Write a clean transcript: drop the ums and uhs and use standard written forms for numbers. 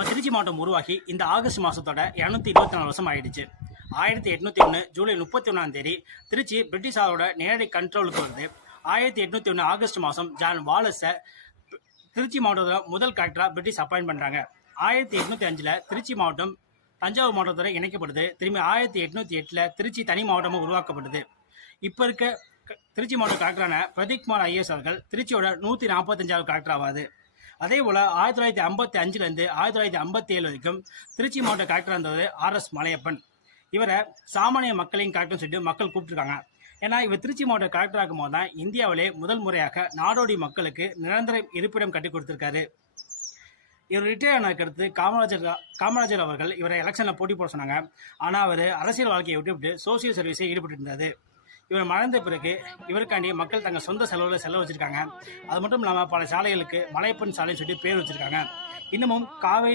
நம்ம திருச்சி மாவட்டம் உருவாகி இந்த ஆகஸ்ட் மாதத்தோட 224 வருஷம் ஆயிடுச்சு. 1801 ஜூலை 31 திருச்சி பிரிட்டிஷாரோட நேரடி கண்ட்ரோலுக்கு வருது. 1801 ஆகஸ்ட் மாதம் ஜான் வாலஸை திருச்சி மாவட்டத்தோட முதல் கலெக்டராக பிரிட்டிஷ் அப்பாயிண்ட் பண்ணுறாங்க. 1805 திருச்சி மாவட்டம் தஞ்சாவூர் மாவட்டத்தோட இணைக்கப்படுது. திரும்பி 1808 திருச்சி தனி மாவட்டமாக உருவாக்கப்படுது. இப்போ இருக்க திருச்சி மாவட்ட கலெக்டரான பிரதீப்குமார் ஐஏஎஸ் அவர்கள் திருச்சியோட 145வது கலெக்டர் ஆவாது. அதே போல் 1955 1957 வரைக்கும் திருச்சி மாவட்ட கலெக்டர் இருந்தவர் RS மலையப்பன். இவரை சாமானிய மக்களின் கலெக்டர்னு சொல்லிட்டு மக்கள் கூப்பிட்டுருக்காங்க. ஏன்னா இவர் திருச்சி மாவட்ட கலெக்டர் ஆகும் போது தான் இந்தியாவிலே முதல் முறையாக நாடோடி மக்களுக்கு நிரந்தர இருப்பிடம் கட்டி கொடுத்துருக்காரு. இவர் ரிட்டையர் ஆனதுக்கு அடுத்து காமராஜர் அவர்கள் இவரை எலெக்ஷனில் போட்டி போட சொன்னாங்க. ஆனால் அவர் அரசியல் வாழ்க்கையை விட்டு சோசியல் சர்வீஸை ஈடுபட்டு இருந்தார். இவர் மறைந்த பிறகு இவருக்காண்டி மக்கள் தங்கள் சொந்த செலவு வச்சிருக்காங்க. அது மட்டும் இல்லாமல் பல சாலைகளுக்கு மலையப்பன் சாலைன்னு சொல்லிட்டு பேர் வச்சிருக்காங்க. இன்னமும் காவேரி